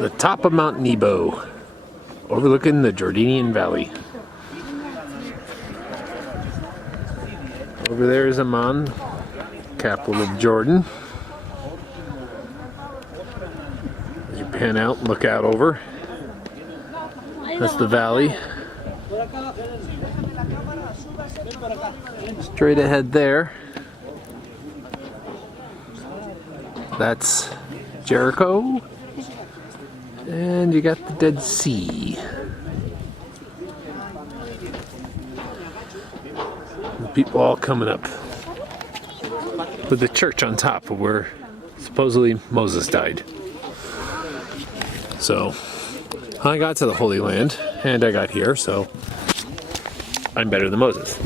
The top of Mount Nebo, overlooking the Jordanian Valley. Over there is Amman, capital of Jordan. As you pan out and look out over, that's the valley. Straight ahead there, that's Jericho, and you got the Dead Sea. The people all coming up with the church on top of where supposedly Moses died. So I got to the Holy Land and I got here, so I'm better than Moses.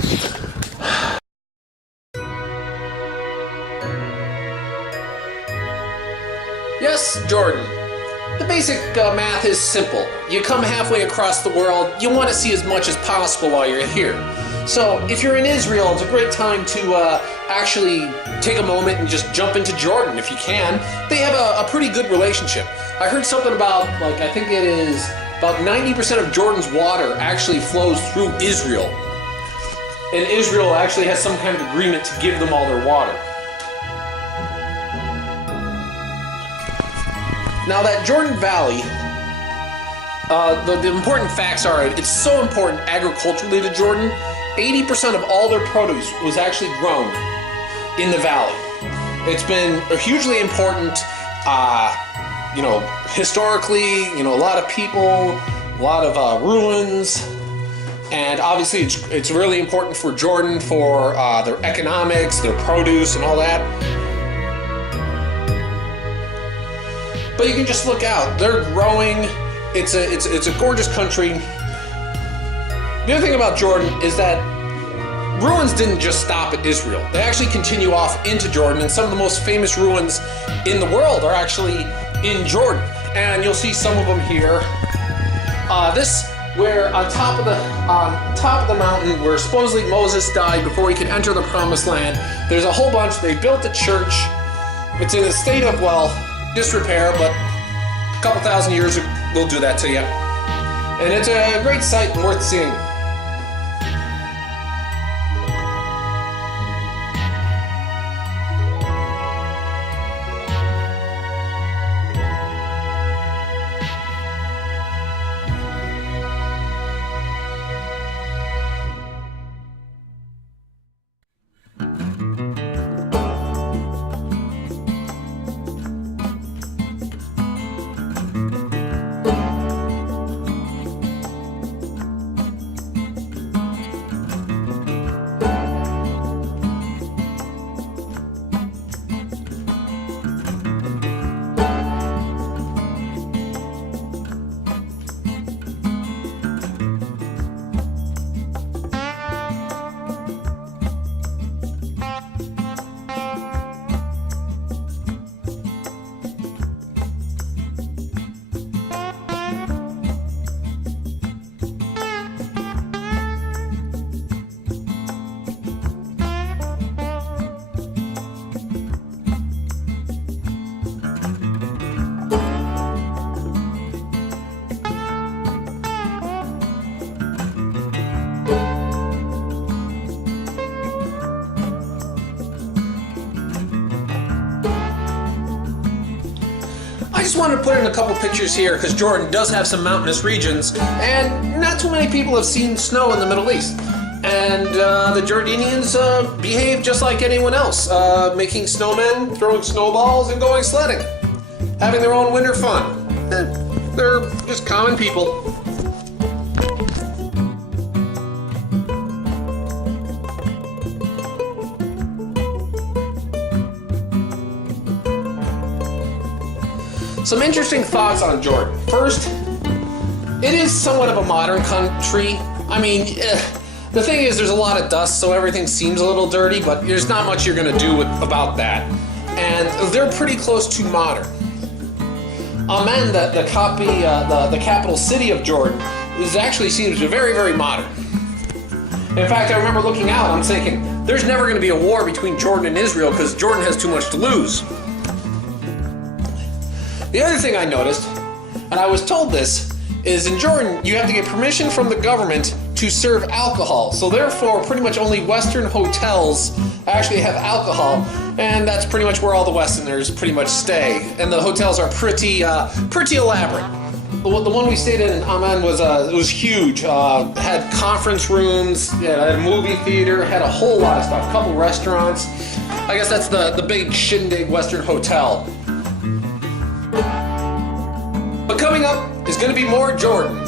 Yes, Jordan. The basic math is simple. You come halfway across the world, you want to see as much as possible while you're here. So if you're in Israel, it's a great time to actually take a moment and just jump into Jordan if you can. They have a pretty good relationship. I heard something about, like, I think it is about 90% of Jordan's water actually flows through Israel. And Israel actually has some kind of agreement to give them all their water. Now that Jordan Valley, the important facts are, it's so important agriculturally to Jordan. 80% of all their produce was actually grown in the valley. It's been hugely important, historically, a lot of people, a lot of ruins, and obviously it's really important for Jordan for their economics, their produce, and all that. But you can just look out. They're growing. It's a gorgeous country. The other thing about Jordan is that ruins didn't just stop at Israel. They actually continue off into Jordan, and some of the most famous ruins in the world are actually in Jordan. And you'll see some of them here. Where on top of the mountain where supposedly Moses died before he could enter the promised land, there's a whole bunch. They built a church. It's in a state of, disrepair, but a couple thousand years will do that to you. And it's a great sight and worth seeing. I just wanted to put in a couple pictures here because Jordan does have some mountainous regions, and not too many people have seen snow in the Middle East. And the Jordanians behave just like anyone else, making snowmen, throwing snowballs, and going sledding, having their own winter fun. They're just common people. Some interesting thoughts on Jordan. First, it is somewhat of a modern country. I mean, the thing is, there's a lot of dust, so everything seems a little dirty, but there's not much you're going to do about that. And they're pretty close to modern. Amman, the capital city of Jordan, actually seems very, very modern. In fact, I remember looking out, I'm thinking, there's never going to be a war between Jordan and Israel because Jordan has too much to lose. The other thing I noticed, and I was told this, is in Jordan you have to get permission from the government to serve alcohol. So therefore, pretty much only Western hotels actually have alcohol, and that's pretty much where all the Westerners pretty much stay. And the hotels are pretty elaborate. The one we stayed in Amman was huge. Had conference rooms, had a movie theater, had a whole lot of stuff. A couple restaurants. I guess that's the big shindig Western hotel. But coming up is going to be more Jordan.